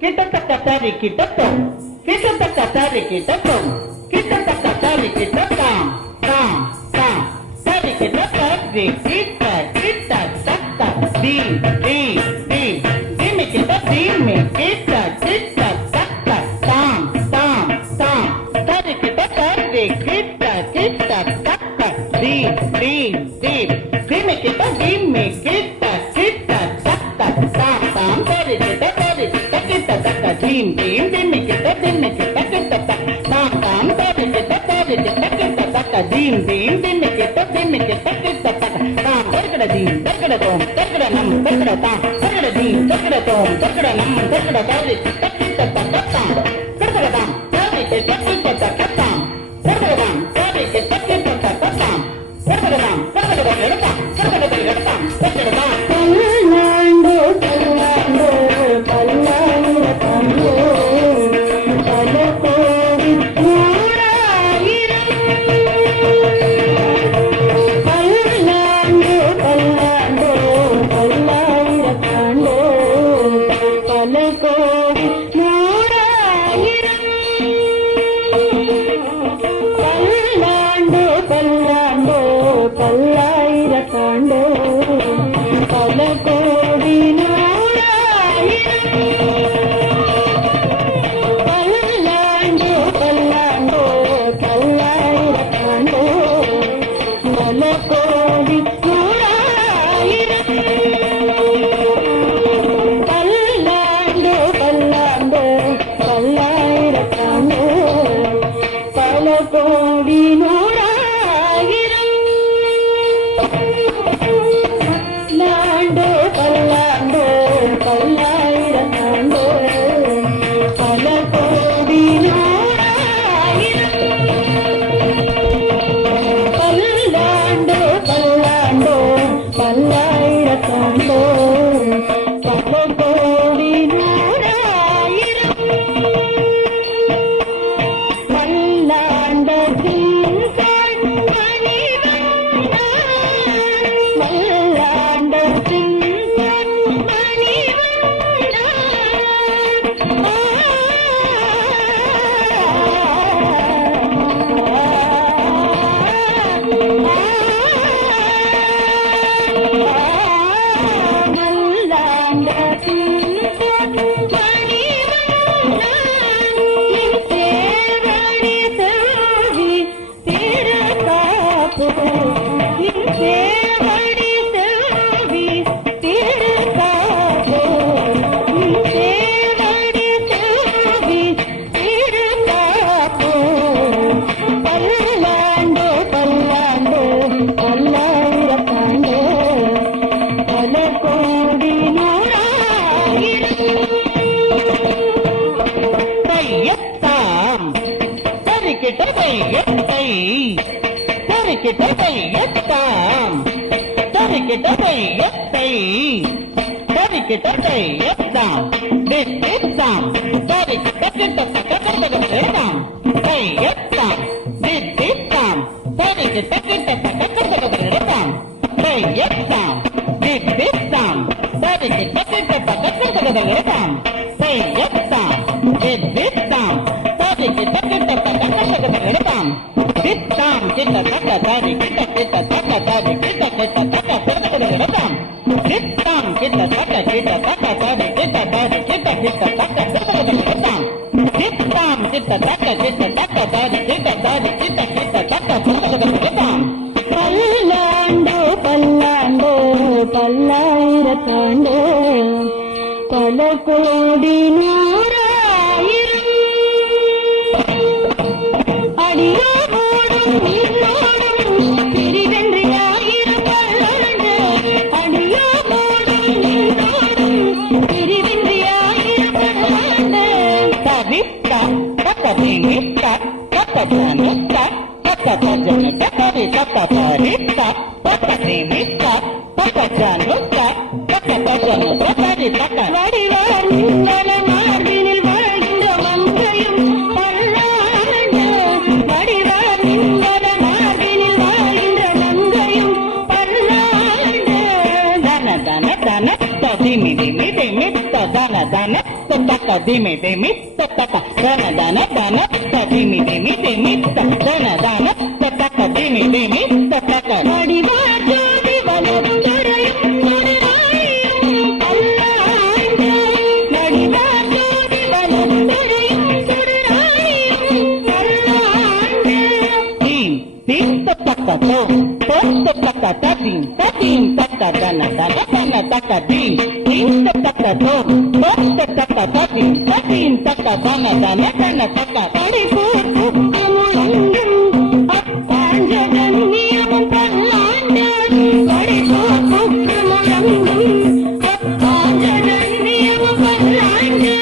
Kitatari kitatom, kitatari kitatom, kitatari kitatam, tam, tam, tari kitatari kita, kita, tata, dim, dim, dim, dimi kita dimi, kita, kita, tata, tam, tam, tam, tari kitatari kita, kita, tata, dim, dim, dim, dimi kita dimi, kita, kita, tata, tam, tam, tari kitatari kita, tata, dim, dim, dimi kita kita, tam, tam, tari kitatari kita, tata, dim, dim, dimi kita kita, tam, terkada dim, terkada tom, terkada nam, terkada tam, terkada dim, terkada tom, terkada nam, terkada tari kita, tata, tam, terkada tam, tari kita, tata, tam, terkada tam, tari kita, tata, tam, terkada tam, terkada tam, terkada tam, terkada tam. பல்லாண்டு பல்லாண்டு பல்லாயிர தாண்டோ பல கோடி நூறாயிரம் பல்லாண்டு பல்லாண்டு பல்லாயிர தாண்டோ பல கோடி நூறாயிரம் பல்லாண்டு பல்லாண்டு பல்லாயிர தாண்டோ பல கோடி நூறாயிரம் பல்லாண்டு பல்லாண்டு பல்லாயிர தாண்டோ பல கோடி நூறாயிரம் பல்லாண்டு பல்லாண்டு பல்லாயிர தாண்டோ பல கோடி நூறாயிரம் பல்லாண்டு பல்லாண்டு பல்லாயிர தாண்டோ பல கோடி நூறாயிரம் பல்லாண்டு பல்லாண்டு பல்லாயிர தாண்டோ பல கோடி நூறாயிரம் பல்லாண்டத்தின் கண்மணி பல்லாண்டத்தின் கண்மணி பல்லாண்டு பல்லாண்டு பல்லாயிர தாண்டோ பல கோடி நூறாயிரம் தையத்தாம் தரிக்கிட்ட தையத்தை தரிக்கிட்ட தையத்தாம் தரிக்கிட்ட தையத்தை தரிக்கிட்ட தையத்தாம் தித்தாம் தரிக்கிட்ட கிட்ட தக்கத்தாம் தையத்தாம் தித்தாம் தரிக்கிட்ட கிட்ட தக்கத்தாம் தையத்தாம் தித்தாம் தரிக்கிட்ட கிட்ட தக்கத்தாம் தையத்தாம் தித்தாம் தரிக்கிட்ட கிட்ட தக்கத்தாம் தித்தாம் கிட்ட தக்கத்தாரி கிட்ட கிட்ட தக்கத்தாரி கிட்ட கிட்ட தக்கத்தாம் தித்தாம் கிட்ட தக்கத்தாரி கிட்ட தாரி கிட்ட கிட்ட தக்கத்தாம் தித்தாம் கிட்ட தக்கத்தாரி கிட்ட தாரி கிட்ட கிட்ட தக்கத்தாம் பல்லாண்டு பல்லாண்டு பல்லாயிர தாண்டோ பல கோடி நூறாயிரம் அடியோடும் நின்னோடும் பிரிவென்றியாயிரம் பல்லாண்டு அடியோடும் நின்னோடும் பிரிவென்றியாயிரம் பல்லாண்டு தவித்தா தக்கதிமித்தா தக்கதனுத்தா தக்கதனுத்தா தக்கதரித்தா தக்கதிமித்தா தக்கதனுத்தா தக்கதனுத்தா தரித்தா வடிவார் நின்றன மார்பினில் வாழ்கின்ற மங்கையும் பல்லாண்டு வடிவார் நின்றன மார்பினில் வாழ்கின்ற மங்கையும் பல்லாண்டு தன தன தன ததிமி திமி திமி தன தன ತಕ್ಕ ದಿಮಿ ದಿಮಿತ್ತ ತಕ್ಕ ಧನ ಧನ ಧನ ದಿಮಿ ದಿಮಿ ದಿಮಿತ್ತ ಧನ ಧನ ತಕ್ಕ ದಿಮಿ ದಿಮಿತ್ತ ತಕ್ಕ மடிவா ஜோதி வலம் துறையும் துறைவாயும் பல்லாண்டு மடிவா ஜோதி வலம் துறையும் துறைவாயும் பல்லாண்டு தீம் தீம் தக்க தோம் தக்க தீம் தீம் தக்க தன தன தன தக்க தீம் தீம் தக்க தோம் தக்க தீம் தீம் தக்க தன தன தன தக்க படிப்போர்க்கும் அமுதங்கும் அப்பாஞ்சகன்னியவன் பல்லாண்டு படிப்போர்க்கும் அமுதங்கும் அப்பாஞ்சகன்னியவன் பல்லாண்டு